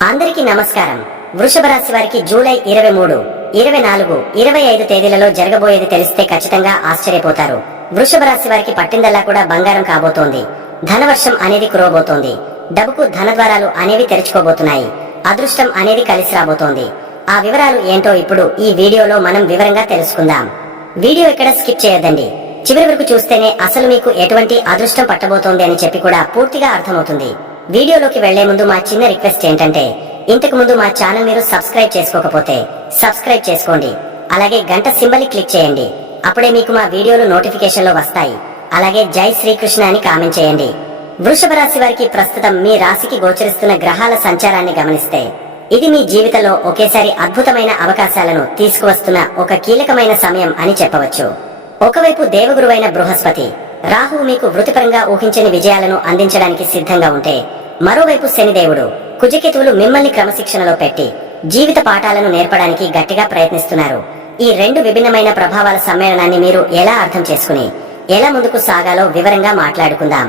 అందరికీ నమస్కారం. వృషభ రాశి వారికి జూలై 23, 24, 25 తేదీలలో జరగబోయేది తెలిస్తే ఖచ్చితంగా ఆశ్చర్యపోతారు. వృషభ రాశి వారికి పట్టిందల్లా కూడా బంగారం కాబోతోంది. ధనవర్షం అనేది కురవబోతోంది. డబ్బుకు ధనద్వారాలు అనేవి తెరుచుకోబోతున్నాయి. అదృష్టం అనేది కలిసి రాబోతోంది. ఆ వివరాలు ఏంటో ఇప్పుడు ఈ వీడియోలో మనం వివరంగా తెలుసుకుందాం. వీడియో ఇక్కడ స్కిప్ చేయొద్దండి. చివరి వరకు చూస్తేనే అసలు మీకు ఎటువంటి అదృష్టం పట్టబోతోంది అని చెప్పి కూడా పూర్తిగా అర్థమవుతుంది. వీడియోలోకి వెళ్లే ముందు మా చిన్న రిక్వెస్ట్ ఏంటంటే, ఇంతకు ముందు మా ఛానల్ మీరు సబ్స్క్రైబ్ చేసుకోకపోతే సబ్స్క్రైబ్ చేసుకోండి. అలాగే గంట సింబల్ ని క్లిక్ చేయండి. అప్పుడే మీకు మా వీడియోలు నోటిఫికేషన్ లో వస్తాయి. అలాగే జై శ్రీకృష్ణ అని కామెంట్ చేయండి. వృషభ రాశి వారికి ప్రస్తుతం మీ రాశికి గోచరిస్తున్న గ్రహాల సంచారాన్ని గమనిస్తే ఇది మీ జీవితంలో ఒకేసారి అద్భుతమైన అవకాశాలను తీసుకువస్తున్న ఒక కీలకమైన సమయం అని చెప్పవచ్చు. ఒకవైపు దేవగురువైన బృహస్పతి, రాహువు మీకు వృత్తిపరంగా ఊహించని విజయాలను అందించడానికి సిద్ధంగా ఉంటే, మరోవైపు శనిదేవుడు, కుజకేతువులు మిమ్మల్ని క్రమశిక్షణలో పెట్టి జీవిత పాఠాలను నేర్పడానికి గట్టిగా ప్రయత్నిస్తున్నారు. ఈ రెండు విభిన్నమైన ప్రభావాల సమ్మేళనాన్ని మీరు ఎలా అర్థం చేసుకుని ఎలా ముందుకు సాగాలో వివరంగా మాట్లాడుకుందాం.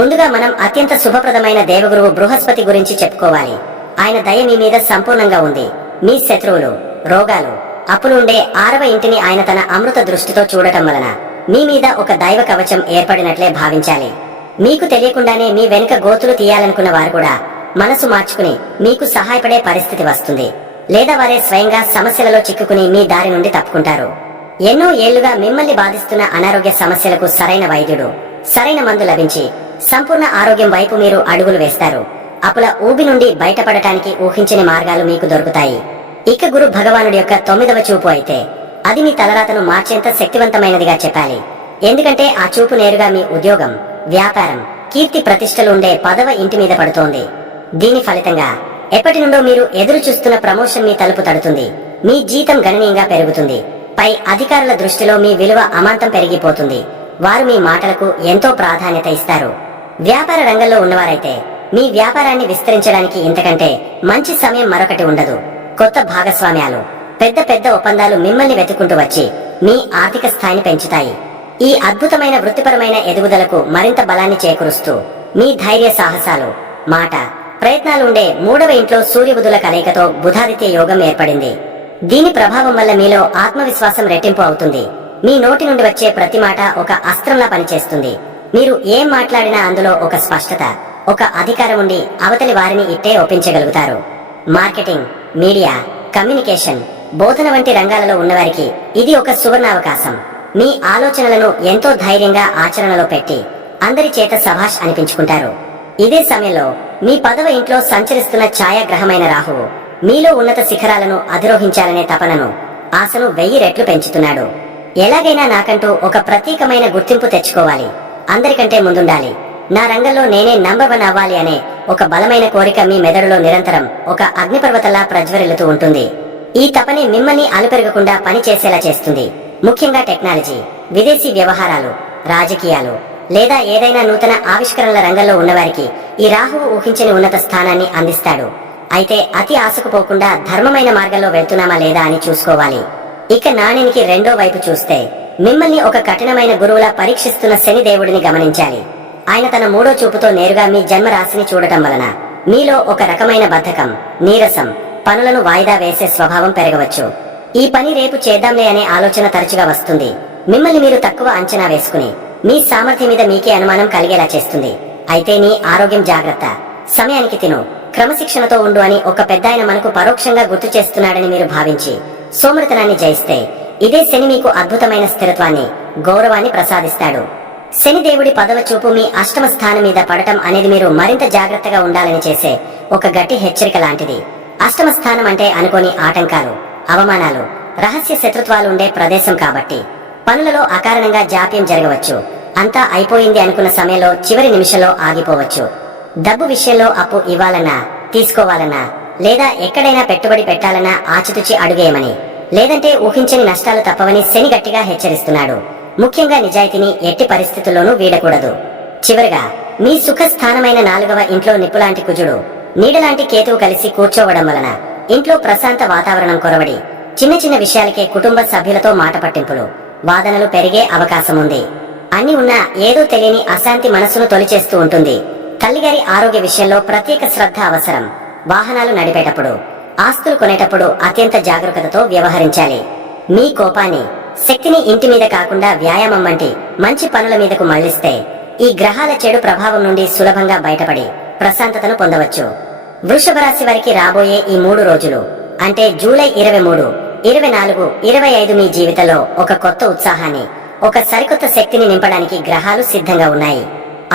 ముందుగా మనం అత్యంత శుభప్రదమైన దేవగురువు బృహస్పతి గురించి చెప్పుకోవాలి. ఆయన దయ మీ మీద సంపూర్ణంగా ఉంది. మీ శత్రువులు, రోగాలు, అప్పులు ఉండే 6వ ఇంటిని ఆయన తన అమృత దృష్టితో చూడటం వలన మీ మీద ఒక దైవ కవచం ఏర్పడినట్లే భావించాలి. మీకు తెలియకుండానే మీ వెనుక గోతులు తీయాలనుకున్న వారు కూడా మనసు మార్చుకుని మీకు సహాయపడే పరిస్థితి వస్తుంది. లేదా వారే స్వయంగా సమస్యలలో చిక్కుకుని మీ దారి నుండి తప్పుకుంటారు. ఎన్నో ఏళ్లుగా మిమ్మల్ని బాధిస్తున్న అనారోగ్య సమస్యలకు సరైన వైద్యుడు, సరైన మందు లభించి సంపూర్ణ ఆరోగ్యం వైపు మీరు అడుగులు వేస్తారు. అప్పుల ఊబి నుండి బయటపడటానికి ఊహించని మార్గాలు మీకు దొరుకుతాయి. ఇక గురు భగవానుడి యొక్క 9వ చూపు అయితే అది మీ తలరాతను మార్చేంత శక్తివంతమైనదిగా చెప్పాలి. ఎందుకంటే ఆ చూపు నేరుగా మీ ఉద్యోగం, వ్యాపారం, కీర్తి ప్రతిష్టలు ఉండే 10వ ఇంటి మీద పడుతోంది. దీని ఫలితంగా ఎప్పటి నుండో మీరు ఎదురు చూస్తున్న ప్రమోషన్ మీ తలుపు తడుతుంది. మీ జీతం గణనీయంగా పెరుగుతుంది. పై అధికారుల దృష్టిలో మీ విలువ అమాంతం పెరిగిపోతుంది. వారు మీ మాటలకు ఎంతో ప్రాధాన్యత ఇస్తారు. వ్యాపార రంగంలో ఉన్నవారైతే మీ వ్యాపారాన్ని విస్తరించడానికి ఇంతకంటే మంచి సమయం మరొకటి ఉండదు. కొత్త భాగస్వామ్యాలు, పెద్ద పెద్ద ఒప్పందాలు మిమ్మల్ని వెతుక్కుంటూ వచ్చి మీ ఆర్థిక స్థాయిని పెంచుతాయి. ఈ అద్భుతమైన వృత్తిపరమైన ఎదుగుదలకు మరింత బలాన్ని చేకూరుస్తూ మీ ధైర్య సాహసాలు, మాట, ప్రయత్నాలు ఉండే 3వ ఇంట్లో సూర్యబుధుల కలయికతో బుధాదిత్య యోగం ఏర్పడింది. దీని ప్రభావం వల్ల మీలో ఆత్మవిశ్వాసం రెట్టింపు అవుతుంది. మీ నోటి నుండి వచ్చే ప్రతి మాట ఒక అస్త్రంలా పనిచేస్తుంది. మీరు ఏం మాట్లాడినా అందులో ఒక స్పష్టత, ఒక అధికారం ఉండి అవతలి వారిని ఇట్టే ఒప్పించగలుగుతారు. మార్కెటింగ్, మీడియా, కమ్యూనికేషన్, బోధన వంటి రంగాలలో ఉన్నవారికి ఇది ఒక సువర్ణావకాశం. మీ ఆలోచనలను ఎంతో ధైర్యంగా ఆచరణలో పెట్టి అందరి చేత సభాష్ అనిపించుకుంటారు. ఇదే సమయంలో మీ 10వ ఇంట్లో సంచరిస్తున్న ఛాయాగ్రహమైన రాహువు మీలో ఉన్నత శిఖరాలను అధిరోహించాలనే తపనను, ఆశను 1000 రెట్లు పెంచుతున్నాడు. ఎలాగైనా నాకంటూ ఒక ప్రత్యేకమైన గుర్తింపు తెచ్చుకోవాలి, అందరికంటే ముందుండాలి, నా రంగంలో నేనే నంబర్ 1 అవ్వాలి అనే ఒక బలమైన కోరిక మీ మెదడులో నిరంతరం ఒక అగ్నిపర్వతలా ప్రజ్వరిల్లుతూ ఉంటుంది. ఈ తపనే మిమ్మల్ని అలుపెరగకుండా పని చేసేలా చేస్తుంది. ముఖ్యంగా టెక్నాలజీ, విదేశీ వ్యవహారాలు, రాజకీయాలు లేదా ఏదైనా నూతన ఆవిష్కరణల రంగంలో ఉన్నవారికి ఈ రాహువు ఊహించని ఉన్నత స్థానాన్ని అందిస్తాడు. అయితే అతి ఆశకు పోకుండా ధర్మమైన మార్గంలో వెళ్తున్నామా లేదా అని చూసుకోవాలి. ఇక నాణ్యానికి రెండో వైపు చూస్తే మిమ్మల్ని ఒక కఠినమైన గురువులా పరీక్షిస్తున్న శని దేవుడిని గమనించాలి. ఆయన తన 3వ చూపుతో నేరుగా మీ జన్మ రాశిని చూడటం వలన మీలో ఒక రకమైన బద్ధకం, నీరసం, పనులను వాయిదా వేసే స్వభావం పెరగవచ్చు. ఈ పని రేపు చేద్దాంలే అనే ఆలోచన తరచుగా వస్తుంది. మిమ్మల్ని మీరు తక్కువ అంచనా వేసుకుని మీ సామర్థ్యం మీద మీకే అనుమానం కలిగేలా చేస్తుంది. అయితే నీ ఆరోగ్యం జాగ్రత్త, సమయానికి తిను, క్రమశిక్షణతో ఉండు అని ఒక పెద్దాయన మనకు పరోక్షంగా గుర్తు చేస్తున్నాడని మీరు భావించి సోమరితనాన్ని జయిస్తే ఇదే శని మీకు అద్భుతమైన స్థిరత్వాన్ని, గౌరవాన్ని ప్రసాదిస్తాడు. శని దేవుడి 10వ చూపు మీ 8వ స్థానం మీద పడటం అనేది మీరు మరింత జాగ్రత్తగా ఉండాలని చేసే ఒక గట్టి హెచ్చరిక లాంటిది. 8వ స్థానం అంటే అనుకోని ఆటంకాలు, అవమానాలు, రహస్య శత్రుత్వాలు ఉండే ప్రదేశం కాబట్టి పనులలో అకారణంగా జాప్యం జరగవచ్చు. అంతా అయిపోయింది అనుకున్న సమయంలో చివరి నిమిషంలో ఆగిపోవచ్చు. డబ్బు విషయంలో అప్పు ఇవ్వాలన్నా, తీసుకోవాలన్నా లేదా ఎక్కడైనా పెట్టుబడి పెట్టాలన్నా ఆచితూచి అడుగేయమని, లేదంటే ఊహించని నష్టాలు తప్పవని శని గట్టిగా హెచ్చరిస్తున్నాడు. ముఖ్యంగా నిజాయితీని ఎట్టి పరిస్థితుల్లోనూ వీడకూడదు. చివరిగా మీ సుఖ స్థానమైన 4వ ఇంట్లో నిప్పులాంటి కుజుడు, నీడలాంటి కేతువు కలిసి కూర్చోవడం వలన ఇంట్లో ప్రశాంత వాతావరణం కొరవడి చిన్న చిన్న విషయాలకే కుటుంబ సభ్యులతో మాట పట్టింపులు, వాదనలు పెరిగే అవకాశం ఉంది. అన్ని ఉన్నా ఏదో తెలియని అశాంతి మనసును తొలిచేస్తూ ఉంటుంది. తల్లిగారి ఆరోగ్య విషయంలో ప్రత్యేక శ్రద్ధ అవసరం. వాహనాలు నడిపేటప్పుడు, ఆస్తులు కొనేటప్పుడు అత్యంత జాగరూకతతో వ్యవహరించాలి. మీ కోపాన్ని, శక్తిని ఇంటి మీద కాకుండా వ్యాయామం వంటి మంచి పనుల మీదకు మళ్లిస్తే ఈ గ్రహాల చెడు ప్రభావం నుండి సులభంగా బయటపడి ప్రశాంతతను పొందవచ్చు. వృషభ రాశి వారికి రాబోయే ఈ 3 రోజులు అంటే జూలై 23, 24, 25 మీ జీవితంలో ఒక కొత్త ఉత్సాహాన్ని, ఒక సరికొత్త శక్తిని నింపడానికి గ్రహాలు సిద్ధంగా ఉన్నాయి.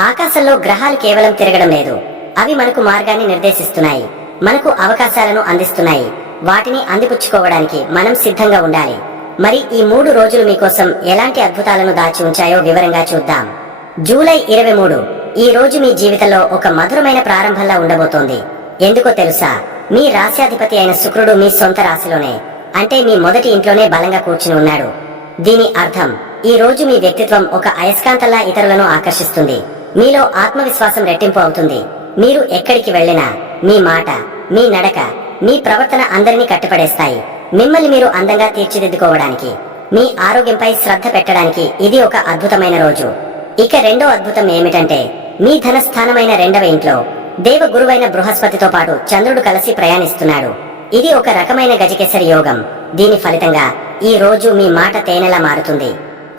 ఆకాశంలో గ్రహాలు కేవలం తిరగడం లేదు, అవి మనకు మార్గాన్ని నిర్దేశిస్తున్నాయి, మనకు అవకాశాలను అందిస్తున్నాయి. వాటిని అందిపుచ్చుకోవడానికి మనం సిద్ధంగా ఉండాలి. మరి ఈ 3 రోజులు మీకోసం ఎలాంటి అద్భుతాలను దాచి ఉంచాయో వివరంగా చూద్దాం. జూలై 23 ఈ రోజు మీ జీవితంలో ఒక మధురమైన ప్రారంభంలా ఉండబోతోంది. ఎందుకో తెలుసా? మీ రాశ్యాధిపతి అయిన శుక్రుడు మీ సొంత రాశిలోనే, అంటే మీ మొదటి ఇంట్లోనే బలంగా కూర్చుని ఉన్నాడు. దీని అర్థం ఈ రోజు మీ వ్యక్తిత్వం ఒక అయస్కాంతంలా ఇతరులను ఆకర్షిస్తుంది. మీలో ఆత్మవిశ్వాసం రెట్టింపు అవుతుంది. మీరు ఎక్కడికి వెళ్ళినా మీ మాట, మీ నడక, మీ ప్రవర్తన అందరినీ కట్టిపడేస్తాయి. మిమ్మల్ని మీరు అందంగా తీర్చిదిద్దుకోవడానికి, మీ ఆరోగ్యంపై శ్రద్ధ పెట్టడానికి ఇది ఒక అద్భుతమైన రోజు. ఇక రెండో అద్భుతం ఏమిటంటే, మీ ధనస్థానమైన 2వ ఇంట్లో దేవగురువైన బృహస్పతితో పాటు చంద్రుడు కలిసి ప్రయాణిస్తున్నాడు. ఇది ఒక రకమైన గజకేసరి యోగం. దీని ఫలితంగా ఈ రోజు మీ మాట తేనెలా మారుతుంది.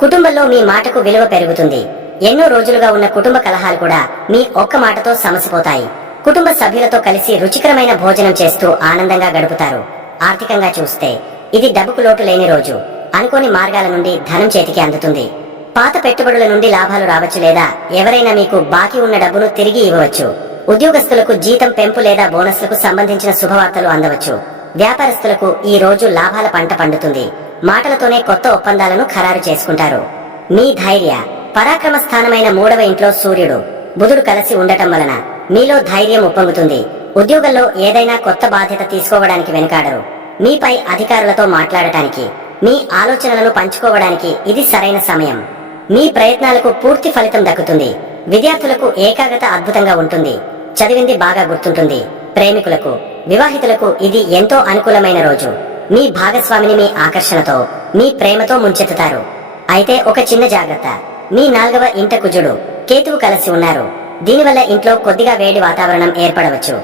కుటుంబంలో మీ మాటకు విలువ పెరుగుతుంది. ఎన్నో రోజులుగా ఉన్న కుటుంబ కలహాలు కూడా మీ ఒక్క మాటతో సమసిపోతాయి. కుటుంబ సభ్యులతో కలిసి రుచికరమైన భోజనం చేస్తూ ఆనందంగా గడుపుతారు. ఆర్థికంగా చూస్తే ఇది డబ్బుకు లోటు లేని రోజు. అనుకోని మార్గాల నుండి ధనం చేతికి అందుతుంది. పాత పెట్టుబడుల నుండి లాభాలు రావచ్చు, లేదా ఎవరైనా మీకు బాకీ ఉన్న డబ్బును తిరిగి ఇవ్వవచ్చు. ఉద్యోగస్తులకు జీతం పెంపు లేదా బోనస్లకు సంబంధించిన శుభవార్తలు అందవచ్చు. వ్యాపారస్తులకు ఈ రోజు లాభాల పంట పండుతుంది. మాటలతోనే కొత్త ఒప్పందాలను ఖరారు చేసుకుంటారు. మీ ధైర్య, పరాక్రమ స్థానమైన 3వ ఇంట్లో సూర్యుడు, బుధుడు కలిసి ఉండటం వలన మీలో ధైర్యం ఉప్పొంగుతుంది. ఉద్యోగంలో ఏదైనా కొత్త బాధ్యత తీసుకోవడానికి వెనుకాడరు. మీపై అధికారులతో మాట్లాడటానికి, మీ ఆలోచనలను పంచుకోవడానికి ఇది సరైన సమయం. మీ ప్రయత్నాలకు పూర్తి ఫలితం దక్కుతుంది. విద్యార్థులకు ఏకాగ్రత అద్భుతంగా ఉంటుంది. చదివింది బాగా గుర్తుంటుంది. ప్రేమికులకు, వివాహితులకు ఇది ఎంతో అనుకూలమైన రోజు. మీ భాగస్వామిని మీ ఆకర్షణతో, మీ ప్రేమతో ముంచెత్తుతారు. అయితే ఒక చిన్న జాగ్రత్త, మీ 4వ ఇంట కుజుడు, కేతువు కలిసి ఉన్నారు. దీనివల్ల ఇంట్లో కొద్దిగా వేడి వాతావరణం ఏర్పడవచ్చు.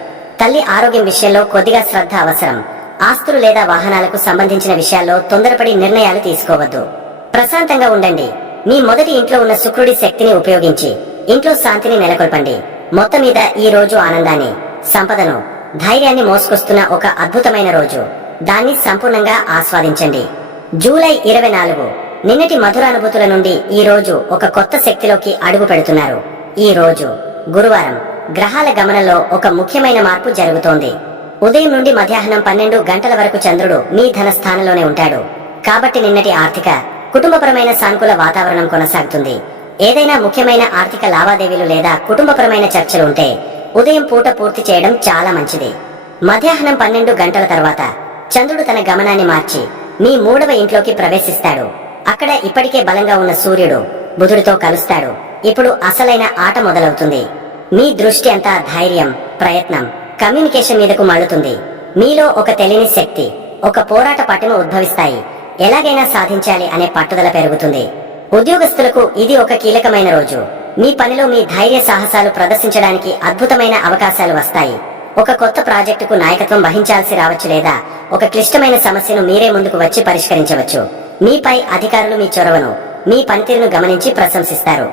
తల్లి ఆరోగ్యం విషయంలో కొద్దిగా శ్రద్ధ అవసరం. ఆస్తులు లేదా వాహనాలకు సంబంధించిన విషయాల్లో తొందరపడి నిర్ణయాలు తీసుకోవద్దు. ప్రశాంతంగా ఉండండి. మీ మొదటి ఇంట్లో ఉన్న శుక్రుడి శక్తిని ఉపయోగించి ఇంట్లో శాంతిని నెలకొల్పండి. మొత్తం మీద ఈ రోజు ఆనందాన్ని, సంపదను, ధైర్యాన్ని మోసుకొస్తున్న ఒక అద్భుతమైన రోజు. దాన్ని సంపూర్ణంగా ఆస్వాదించండి. జూలై 24 నిన్నటి మధురానుభూతుల నుండి ఈ రోజు ఒక కొత్త శక్తిలోకి అడుగు పెడుతున్నారు. ఈ రోజు గురువారం, గ్రహాల గమనంలో ఒక ముఖ్యమైన మార్పు జరుగుతోంది. ఉదయం నుండి మధ్యాహ్నం 12 గంటల వరకు చంద్రుడు మీ ధన స్థానంలోనే ఉంటాడు. కాబట్టి నిన్నటి ఆర్థిక, కుటుంబపరమైన సానుకూల వాతావరణం కొనసాగుతుంది. ఏదైనా ముఖ్యమైన ఆర్థిక లావాదేవీలు లేదా కుటుంబపరమైన చర్చలు ఉంటే ఉదయం పూట పూర్తి చేయడం చాలా మంచిది. మధ్యాహ్నం 12 గంటల తర్వాత చంద్రుడు తన గమనాన్ని మార్చి మీ 3వ ఇంట్లోకి ప్రవేశిస్తాడు. అక్కడ ఇప్పటికే బలంగా ఉన్న సూర్యుడు బుధుడితో కలుస్తాడు. ఇప్పుడు అసలైన ఆట మొదలవుతుంది. మీ దృష్టి అంతా ధైర్యం, ప్రయత్నం, కమ్యూనికేషన్ మీదకు మళ్లుతుంది. మీలో ఒక తెలియని శక్తి, ఒక పోరాట పట్టును ఉద్భవిస్తాయి. ఎలాగైనా సాధించాలి అనే పట్టుదల పెరుగుతుంది. ఉద్యోగస్తులకు ఇది ఒక కీలకమైన రోజు. మీ పనిలో మీ ధైర్య సాహసాలు ప్రదర్శించడానికి అద్భుతమైన అవకాశాలు వస్తాయి. ఒక కొత్త ప్రాజెక్టుకు నాయకత్వం వహించాల్సి రావచ్చు, లేదా ఒక క్లిష్టమైన సమస్యను మీరే ముందుకు వచ్చి పరిష్కరించవచ్చు. మీపై అధికారులు మీ చొరవను, మీ పనితీరును గమనించి ప్రశంసిస్తారు.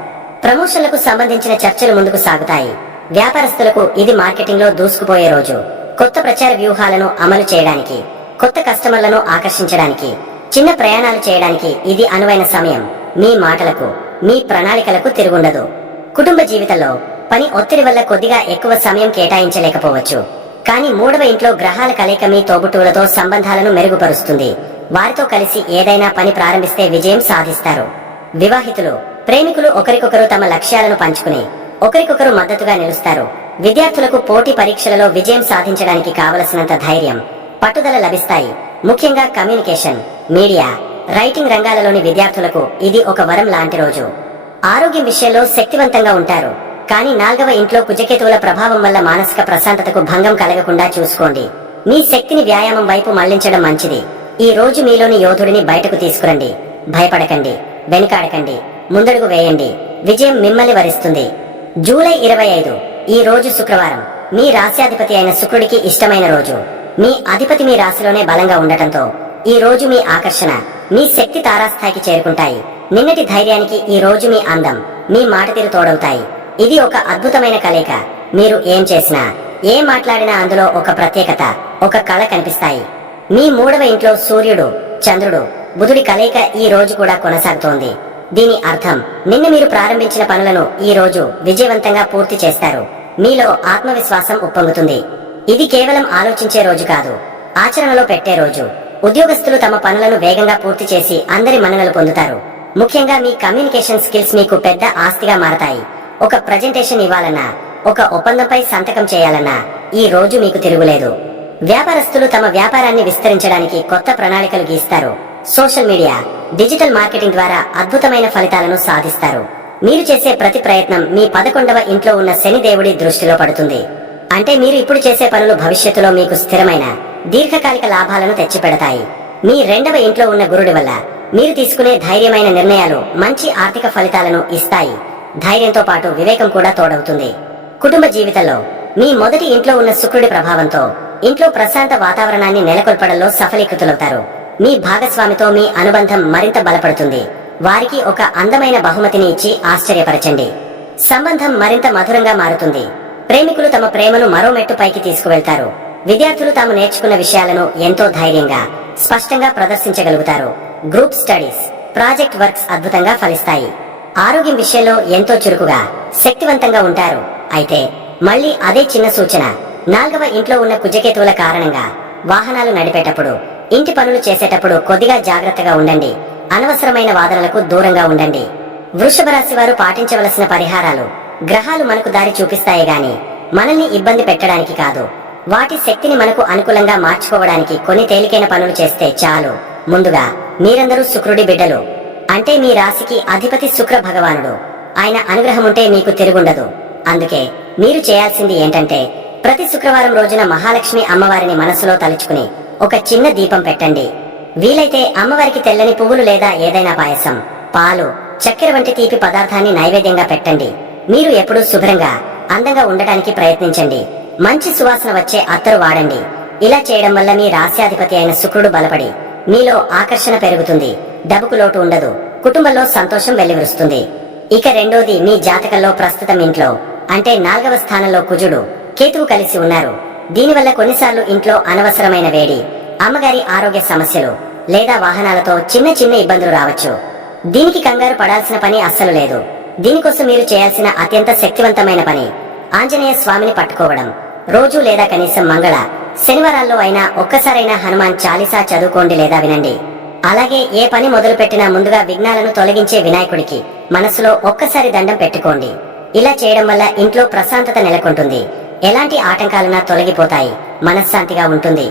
ప్రమోషన్లకు సంబంధించిన చర్చలు ముందుకు సాగుతాయి. వ్యాపారస్తులకు ఇది మార్కెటింగ్ లో దూసుకుపోయే రోజు. కొత్త ప్రచార వ్యూహాలను అమలు చేయడానికి, కొత్త కస్టమర్లను ఆకర్షించడానికి, చిన్న ప్రయాణాలు చేయడానికి ఇది అనువైన సమయం. మీ మాటలకు, మీ ప్రణాళికలకు తిరుగుండదు. కుటుంబ జీవితంలో పని ఒత్తిడి వల్ల కొద్దిగా ఎక్కువ సమయం కేటాయించలేకపోవచ్చు. కానీ 3వ ఇంట్లో గ్రహాల కలయిక మీ తోబుట్టువులతో సంబంధాలను మెరుగుపరుస్తుంది. వారితో కలిసి ఏదైనా పని ప్రారంభిస్తే విజయం సాధిస్తారు. వివాహితులు, ప్రేమికులు ఒకరికొకరు తమ లక్ష్యాలను పంచుకుని ఒకరికొకరు మద్దతుగా నిలుస్తారు. విద్యార్థులకు పోటీ పరీక్షలలో విజయం సాధించడానికి కావలసినంత ధైర్యం, పట్టుదల లభిస్తాయి. ముఖ్యంగా కమ్యూనికేషన్, మీడియా, రైటింగ్ రంగాలలోని విద్యార్థులకు ఇది ఒక వరం లాంటి రోజు. ఆరోగ్యం విషయంలో శక్తివంతంగా ఉంటారు. కానీ 4వ ఇంట్లో కుజకేతువుల ప్రభావం వల్ల మానసిక ప్రశాంతతకు భంగం కలగకుండా చూసుకోండి. మీ శక్తిని వ్యాయామం వైపు మళ్లించడం మంచిది. ఈ రోజు మీలోని యోధుడిని బయటకు తీసుకురండి. భయపడకండి, వెనుకాడకండి, ముందడుగు వేయండి. విజయం మిమ్మల్ని వరిస్తుంది. జూలై 25 ఈ రోజు శుక్రవారం. మీ రాశ్యాధిపతి అయిన శుక్రుడికి ఇష్టమైన రోజు. మీ అధిపతి మీ రాశిలోనే బలంగా ఉండటంతో ఈ రోజు మీ ఆకర్షణ, మీ శక్తి తారాస్థాయికి చేరుకుంటాయి. నిన్నటి ధైర్యానికి ఈ రోజు మీ అందం, మీ మాట తీరు తోడవుతాయి. ఇది ఒక అద్భుతమైన కలయిక. మీరు ఏం చేసినా, ఏం మాట్లాడినా అందులో ఒక ప్రత్యేకత, ఒక కళ కనిపిస్తాయి. మీ 3వ ఇంట్లో సూర్యుడు, చంద్రుడు, బుధుడి కలయిక ఈ రోజు కూడా కొనసాగుతోంది. దీని అర్థం నిన్న మీరు ప్రారంభించిన పనులను ఈ రోజు విజయవంతంగా పూర్తి చేస్తారు. మీలో ఆత్మవిశ్వాసం ఉప్పొంగుతుంది. ఇది కేవలం ఆలోచించే రోజు కాదు, ఆచరణలో పెట్టే రోజు. ఉద్యోగస్తులు తమ పనులను వేగంగా పూర్తి చేసి అందరి మన్ననలు పొందుతారు. ముఖ్యంగా మీ కమ్యూనికేషన్ స్కిల్స్ మీకు పెద్ద ఆస్తిగా మారతాయి. ఒక ప్రజెంటేషన్ ఇవ్వాలన్నా, ఒక ఒప్పందంపై సంతకం చేయాలన్నా ఈ రోజు మీకు తిరుగులేదు. వ్యాపారస్తులు తమ వ్యాపారాన్ని విస్తరించడానికి కొత్త ప్రణాళికలు గీస్తారు. సోషల్ మీడియా, డిజిటల్ మార్కెటింగ్ ద్వారా అద్భుతమైన ఫలితాలను సాధిస్తారు. మీరు చేసే ప్రతి ప్రయత్నం మీ 11వ ఇంట్లో ఉన్న శనిదేవుడి దృష్టిలో పడుతుంది. అంటే మీరు ఇప్పుడు చేసే పనులు భవిష్యత్తులో మీకు స్థిరమైన, దీర్ఘకాలిక లాభాలను తెచ్చిపెడతాయి. మీ 2వ ఇంట్లో ఉన్న గురుడి వల్ల మీరు తీసుకునే ధైర్యమైన నిర్ణయాలు మంచి ఆర్థిక ఫలితాలను ఇస్తాయి. ధైర్యంతో పాటు వివేకం కూడా తోడవుతుంది. కుటుంబ జీవితంలో మీ 1వ ఇంట్లో ఉన్న శుక్రుడి ప్రభావంతో ఇంట్లో ప్రశాంత వాతావరణాన్ని నెలకొల్పడంలో సఫలీకృతులవుతారు. మీ భాగస్వామితో మీ అనుబంధం మరింత బలపడుతుంది. వారికి ఒక అందమైన బహుమతిని ఇచ్చి ఆశ్చర్యపరచండి. సంబంధం మరింత మధురంగా మారుతుంది. ప్రేమికులు తమ ప్రేమను మరో మెట్టు పైకి తీసుకువెళ్తారు. విద్యార్థులు తాము నేర్చుకున్న విషయాలను ఎంతో ధైర్యంగా, స్పష్టంగా ప్రదర్శించగలుగుతారు. గ్రూప్ స్టడీస్, ప్రాజెక్ట్ వర్క్స్ అద్భుతంగా ఫలిస్తాయి. ఆరోగ్యం విషయంలో ఎంతో చురుకుగా, శక్తివంతంగా ఉంటారు. అయితే మళ్ళీ అదే చిన్న సూచన: 4వ ఇంట్లో ఉన్న కుజకేతువుల కారణంగా వాహనాలు నడిపేటప్పుడు, ఇంటి పనులు చేసేటప్పుడు కొద్దిగా జాగ్రత్తగా ఉండండి. అనవసరమైన వాదనలకు దూరంగా ఉండండి. వృషభ రాశి వారు పాటించవలసిన పరిహారాలు: గ్రహాలు మనకు దారి చూపిస్తాయి గాని మనల్ని ఇబ్బంది పెట్టడానికి కాదు. వాటి శక్తిని మనకు అనుకూలంగా మార్చుకోవడానికి కొన్ని తేలికైన పనులు చేస్తే చాలు. ముందుగా, మీరందరూ శుక్రుడి బిడ్డలు. అంటే మీ రాశికి అధిపతి శుక్ర భగవానుడు. ఆయన అనుగ్రహం ఉంటే మీకు తిరుగుండదు. అందుకే మీరు చేయాల్సింది ఏంటంటే, ప్రతి శుక్రవారం రోజున మహాలక్ష్మి అమ్మవారిని మనసులో తలుచుకుని ఒక చిన్న దీపం పెట్టండి. వీలైతే అమ్మవారికి తెల్లని పువ్వులు లేదా ఏదైనా పాయసం, పాలు, చక్కెర వంటి తీపి పదార్థాన్ని నైవేద్యంగా పెట్టండి. మీరు ఎప్పుడూ శుభ్రంగా, అందంగా ఉండటానికి ప్రయత్నించండి. మంచి సువాసన వచ్చే అత్తరు వాడండి. ఇలా చేయడం వల్ల మీ రాశ్యాధిపతి అయిన శుక్రుడు బలపడి మీలో ఆకర్షణ పెరుగుతుంది. డబ్బుకు లోటు ఉండదు. కుటుంబంలో సంతోషం వెల్లివిరుస్తుంది. ఇక రెండోది, మీ జాతకంలో ప్రస్తుతం ఇంట్లో అంటే 4వ స్థానంలో కుజుడు, కేతువు కలిసి ఉన్నారు. దీనివల్ల కొన్నిసార్లు ఇంట్లో అనవసరమైన వేడి, అమ్మగారి ఆరోగ్య సమస్యలు లేదా వాహనాలతో చిన్న చిన్న ఇబ్బందులు రావచ్చు. దీనికి కంగారు పడాల్సిన పని అస్సలు లేదు. దీనికోసం మీరు చేయాల్సిన అత్యంత శక్తివంతమైన పని ఆంజనేయ స్వామిని పట్టుకోవడం. రోజు లేదా కనీసం మంగళ, శనివారాల్లో అయినా ఒక్కసారైనా హనుమాన్ చాలీసా చదువుకోండి లేదా వినండి. అలాగే ఏ పని మొదలు పెట్టినా ముందుగా విఘ్నాలను తొలగించే వినాయకుడికి మనసులో ఒక్కసారి దండం పెట్టుకోండి. ఇలా చేయడం వల్ల ఇంట్లో ప్రశాంతత నెలకొంటుంది. ఎలాంటి ఆటంకాలున్నా తొలగిపోతాయి. మనశ్శాంతిగా ఉంటుంది.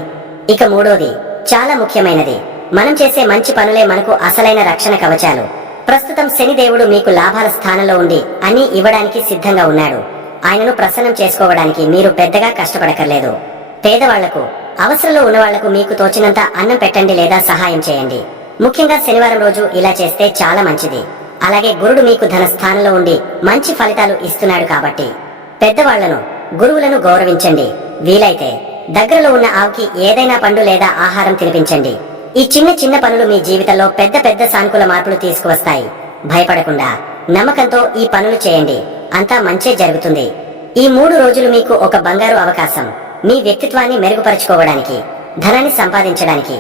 ఇక మూడోది, చాలా ముఖ్యమైనది. మనం చేసే మంచి పనులే మనకు అసలైన రక్షణ కవచాలు. ప్రస్తుతం శనిదేవుడు మీకు లాభాల స్థానంలో ఉండి అన్నీ ఇవ్వడానికి సిద్ధంగా ఉన్నాడు. ఆయనను ప్రసన్నం చేసుకోవడానికి మీరు పెద్దగా కష్టపడకర్లేదు. పేదవాళ్లకు, అవసరంలో ఉన్నవాళ్లకు మీకు తోచినంత అన్నం పెట్టండి లేదా సహాయం చేయండి. ముఖ్యంగా శనివారం రోజు ఇలా చేస్తే చాలా మంచిది. అలాగే గురుడు మీకు ధన స్థానంలో ఉండి మంచి ఫలితాలు ఇస్తున్నాడు కాబట్టి పెద్దవాళ్లను, గురువులను గౌరవించండి. వీలైతే దగ్గరలో ఉన్న ఆవుకి ఏదైనా పండు లేదా ఆహారం తినిపించండి. ఈ చిన్న చిన్న పనులు మీ జీవితంలో పెద్ద పెద్ద సానుకూల మార్పులు తీసుకువస్తాయి. భయపడకుండా, నమ్మకంతో ఈ పనులు చేయండి. అంతా మంచే జరుగుతుంది. ఈ 3 రోజులు మీకు ఒక బంగారు అవకాశం. మీ వ్యక్తిత్వాన్ని మెరుగుపరుచుకోవడానికి, ధనాన్ని సంపాదించడానికి,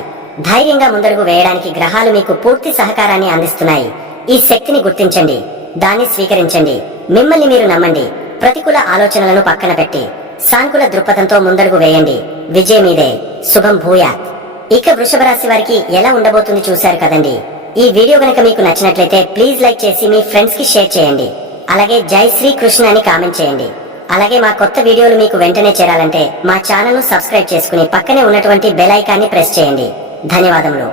ధైర్యంగా ముందడుగు వేయడానికి గ్రహాలు మీకు పూర్తి సహకారాన్ని అందిస్తున్నాయి. ఈ శక్తిని గుర్తించండి, దాన్ని స్వీకరించండి. మిమ్మల్ని మీరు నమ్మండి. ప్రతికూల ఆలోచనలను పక్కన పెట్టి సానుకూల దృక్పథంతో ముందడుగు వేయండి. విజయం మీదే. శుభం భూయాత్. ఇక వృషభ రాశి వారికి ఎలా ఉండబోతుంది చూశారు కదండి. ఈ వీడియో గనక మీకు నచ్చినట్లయితే ప్లీజ్ లైక్ చేసి మీ ఫ్రెండ్స్ కి షేర్ చేయండి. అలాగే జై శ్రీ కృష్ణ అని కామెంట్ చేయండి. అలాగే మా కొత్త వీడియోలు మీకు వెంటనే చేరాలంటే మా ఛానల్ ను సబ్స్క్రైబ్ చేసుకుని పక్కనే ఉన్నటువంటి బెల్ ఐకాన్ని ప్రెస్ చేయండి. ధన్యవాదములు.